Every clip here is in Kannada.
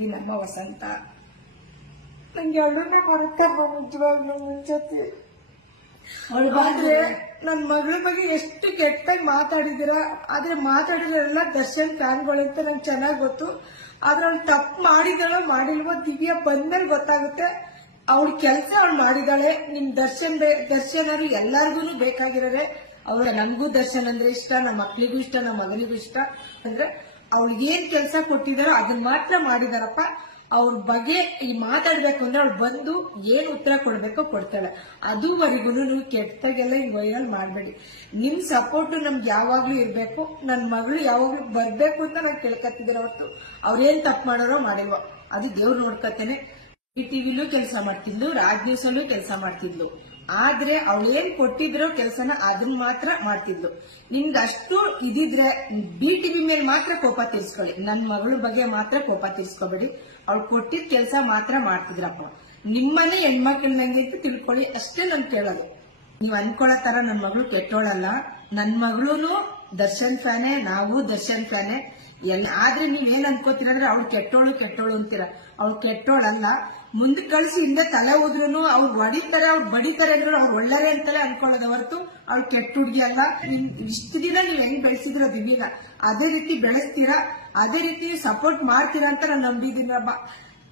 ದಿವಿ ನಮ್ಮ ವಸಂತ ನಂಗೆ ಅಳುನೇ ಬರುತ್ತಮ್ಮ ನಿಜವಾಗ್ಲೂ ಮುಂಚತಿ. ಆದ್ರೆ ನನ್ ಮಗಳ ಬಗ್ಗೆ ಎಷ್ಟು ಕೆಟ್ಟಾಗಿ ಮಾತಾಡಿದಿರ ಆದ್ರೆ ಮಾತಾಡಿರೋಲ್ಲ ದರ್ಶನ್ ಫ್ಯಾನ್ಗಳು ಅಂತ ನಂಗೆ ಚೆನ್ನಾಗ್ ಗೊತ್ತು. ಆದ್ರೆ ಅವ್ಳು ತಪ್ಪು ಮಾಡಿದಾಳೋ ಮಾಡಿಲ್ವೋ ದಿವ್ಯ ಬಂದ್ಮೇಲೆ ಗೊತ್ತಾಗುತ್ತೆ. ಅವಳ ಕೆಲಸ ಅವಳು ಮಾಡಿದಾಳೆ ನಿಮ್ ದರ್ಶನ್ ದರ್ಶನರು ಎಲ್ಲಾರ್ಗು ಬೇಕಾಗಿರೋರೆ. ಅವ್ರ ನಮಗೂ ದರ್ಶನ್ ಅಂದ್ರೆ ಇಷ್ಟ ನಮ್ಮ ಮಕ್ಳಿಗೂ ಇಷ್ಟ ನಮ್ಮ ಮಗನಿಗೂ ಇಷ್ಟ. ಅಂದ್ರೆ ಏನ್ ಕೆಲಸ ಕೊಟ್ಟಿದಾರೋ ಅದನ್ನ ಮಾತ್ರ ಮಾಡಿದಾರಪ್ಪ. ಅವ್ರ ಬಗ್ಗೆ ಈ ಮಾತಾಡ್ಬೇಕು ಅಂದ್ರೆ ಅವ್ಳು ಬಂದು ಏನ್ ಉತ್ತರ ಕೊಡ್ಬೇಕೋ ಕೊಡ್ತಾಳೆ. ಅದುವರೆಗೂ ನೀವು ಕೆಟ್ಟದಾಗೆಲ್ಲ ಹಿಂಗ್ ವೈರಲ್ ಮಾಡಬೇಡಿ. ನಿಮ್ ಸಪೋರ್ಟ್ ನಮ್ಗೆ ಯಾವಾಗ್ಲೂ ಇರ್ಬೇಕು. ನನ್ ಮಗಳು ಯಾವಾಗ್ಲೂ ಬರ್ಬೇಕು ಅಂತ ನಾನು ಕೇಳ್ಕತ್ತಿದ್ದೀನಿ ಹೊರತು. ಅವ್ರೇನ್ ತಪ್ಪು ಮಾಡೋರೋ ಮಾಡಿಲ್ವೋ. ಅದು ದೇವ್ರು ನೋಡ್ಕತ್ತೇನೆ ಟಿವಿಲೂ ಕೆಲಸ ಮಾಡ್ತಿದ್ಲು ರಾಜ್ ನ್ಯೂಸ್ ಅಲ್ಲೂ ಕೆಲಸ ಮಾಡ್ತಿದ್ಲು. ಆದ್ರೆ ಅವಳೇನ್ ಕೊಟ್ಟಿದ್ರೋ ಕೆಲಸನ ಅದನ್ನ ಮಾತ್ರ ಮಾಡ್ತಿದ್ಲು. ನಿಮ್ಗೆ ಅಷ್ಟು ಇದಿದ್ರೆ ಬಿ ಟಿವಿ ಮೇಲೆ ಮಾತ್ರ ಕೋಪ ತೀರ್ಸ್ಕೊಳ್ಳಿ. ನನ್ ಮಗಳ ಬಗ್ಗೆ ಮಾತ್ರ ಕೋಪ ತೀರ್ಸ್ಕೊಬೇಡಿ. ಅವಳು ಕೊಟ್ಟಿದ್ ಕೆಲಸ ಮಾತ್ರ ಮಾಡ್ತಿದ್ರಪ್ಪ. ನಿಮ್ಮನೆ ಹೆಣ್ಮಕ್ಳ ನಂಗೆ ತಿಳ್ಕೊಳ್ಳಿ, ಅಷ್ಟೇ ನಾನು ಕೇಳೋದು. ನೀವ್ ಅನ್ಕೊಳ್ಳೋ ತರ ನನ್ ಮಗಳು ಕೆಟ್ಟೋಳಲ್ಲ. ನನ್ ಮಗಳೂ ದರ್ಶನ್ ಫ್ಯಾನೆ, ನಾವು ದರ್ಶನ್ ಫ್ಯಾನೆ. ಎಲ್ಲ ಆದ್ರೆ ನೀವ್ ಏನ್ ಅನ್ಕೋತೀರ ಅಂದ್ರೆ ಅವ್ಳು ಕೆಟ್ಟೋಳು ಕೆಟ್ಟೋಳು ಅಂತೀರ. ಅವ್ಳು ಕೆಟ್ಟೋಳಲ್ಲ. ಮುಂದ್ ಕಳಿಸಿ ಹಿಂದೆ ತಲೆ ಹೋದ್ರು ಅವ್ರು ಹೊಡಿತಾರೆ ಅವ್ರು ಬಡಿತಾರೆ ಅಂದ್ರೆ ಅವ್ರು ಒಳ್ಳೆರೆ ಅಂತಲೇ ಅನ್ಕೊಳ್ಳೋದು ಹೊರತು ಅವ್ಳು ಕೆಟ್ಟ ಹುಡುಗಿ ಅಲ್ಲ. ಇಷ್ಟು ದಿನ ನೀವ್ ಹೆಂಗ್ ಬೆಳೆಸಿದ್ರ ದಿವಿನ ಅದೇ ರೀತಿ ಬೆಳೆಸ್ತೀರಾ, ಅದೇ ರೀತಿ ಸಪೋರ್ಟ್ ಮಾಡ್ತೀರಾ ಅಂತ ನಾನು ನಂಬಿದೀನಿ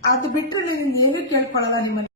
ಅದು ಬಿಟ್ಟು ನೀನ್ ಏನು ಕೇಳ್ಕೊಳ್ಳಲ್ಲ ನಿಮ್ಮನ್ನ